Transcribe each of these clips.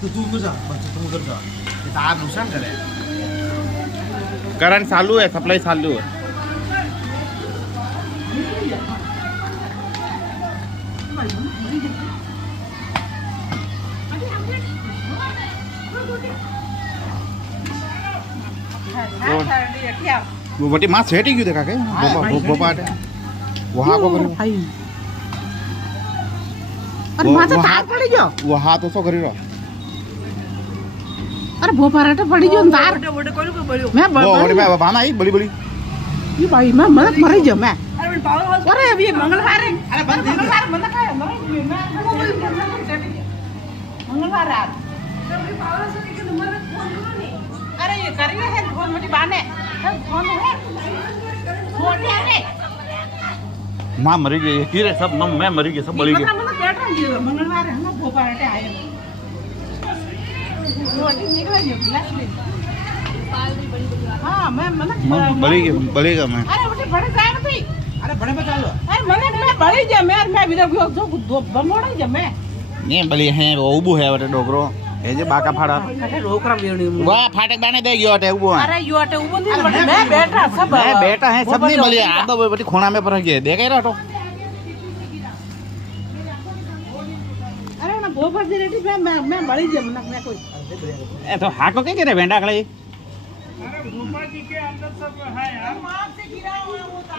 तो तू उधर जा, बच्चे तुम उधर जा, ये तार नुकसान करे। करंट चालू है, सप्लाई चालू है। वो बटी माँ सेट ही क्यों देखा के भोपा वहाँ को करी अरे माँ तो तार पड़ी जो वो हाथ उसको करी रहा अरे भोपाराटे पड़ी जो तार मैं वो और मैं बाना आई बड़ी बड़ी ये भाई मैं मदद मरी जो मैं अरे अभी मंगलवार है अरे मंगलवार बंद खाए मंगलवार रात अरे ये करिए है फोन मेरी बाने फोन है फोन है माँ मरी गई कीड़े सब मैं मरी गई सब बड़ी गई मंगलवार है हम भोपाराटे आए वो निकल गया क्लास में हाँ मैं बड़ी बड़ेगा मैं अरे वो बड़े जाए थी अरे बड़े बचा लो। अरे मैं बड़ी जा मैं विदा जो बमोड़ा जा मैं नहीं बली है वो उबू है बटे डोकरो એ જે બાકા ફાડા अरे रोकरा बेड़ी વાહ ફાટક બાને દે ગયો અટે ઉબો अरे यो अटे उबन दिन बड़े मैं बैठा सब मैं बेटा है सब नहीं बली आ तो बटी खोना में पर गए दे गए रटो अरे ना भोपर जी रेडी मैं बड़ी जा मैं कोई ए तो हाको के रे भेंडा खड़े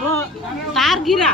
वो तार गिरा